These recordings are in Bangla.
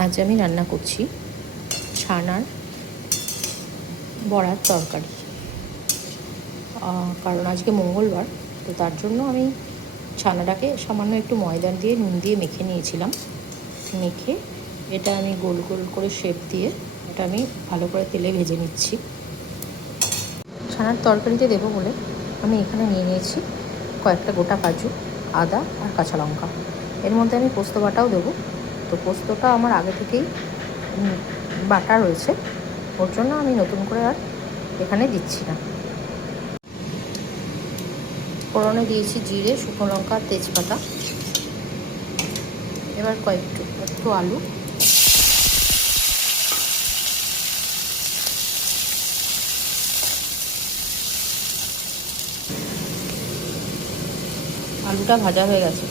আজ আমি রান্না করছি ছানার বড়ার তরকারি। কারণ আজকে মঙ্গলবার, তো তার জন্য আমি ছানাটাকে সামান্য একটু ময়দা দিয়ে নুন দিয়ে মেখে নিয়েছিলাম। মেখে এটা আমি গোল গোল করে শেপ দিয়ে এটা আমি ভালো করে তেলে ভেজে নিচ্ছি। ছানার তরকারিতে দেবো বলে আমি এখানে নিয়ে নিয়েছি কয়েকটা গোটা কাজু, আদা আর কাঁচা লঙ্কা। এর মধ্যে আমি পোস্ত বাটাও দেবো। তো পোস্তটা আমার আগে থেকেই বাটা রয়েছে, ওর জন্য আমি নতুন করে আর এখানে দিচ্ছি না। ফোড়নে দিয়েছি জিরে, শুকনো লঙ্কা, তেজপাতা। এবার একটু আলু, আলুটা ভাজা হয়ে গেছে।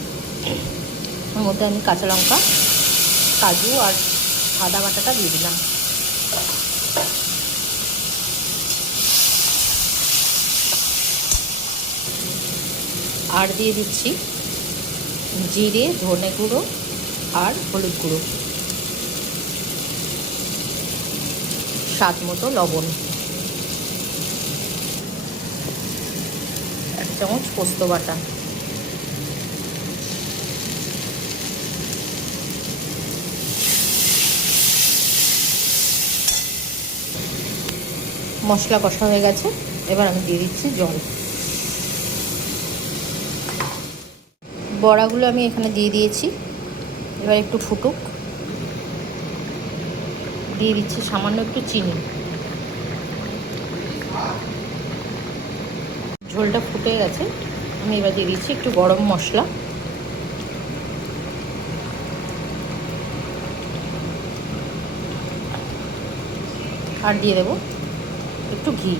ওর মধ্যে আমি কাঁচা লঙ্কা, কাজু আর আদা বাটাটা দিয়ে দিলাম। আর দিয়ে দিচ্ছি জিরে, ধনে গুঁড়ো আর হলুদ গুঁড়ো, স্বাদ মতো লবণ, 1 চামচ পোস্ত বাটা। মশলা কষা হয়ে গেছে, এবার আমি দিয়ে দিচ্ছি জল। বড়াগুলো আমি এখানে দিয়ে দিয়েছি, এবার একটু ফুটুক। দিয়ে দিচ্ছি সামান্য একটু চিনি। ঝোলটা ফুটে গেছে, আমি এবার দিয়ে দিচ্ছি একটু গরম মশলা। আর দিয়ে দেবো একটু ঘি।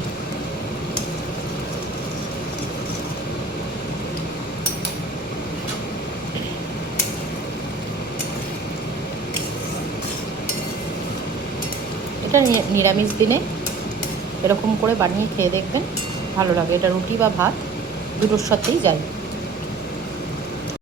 এটা নিরামিষ দিনে এরকম করে বানিয়ে খেয়ে দেখবেন, ভালো লাগে। এটা রুটি বা ভাত দুটোর সাথেই যায়।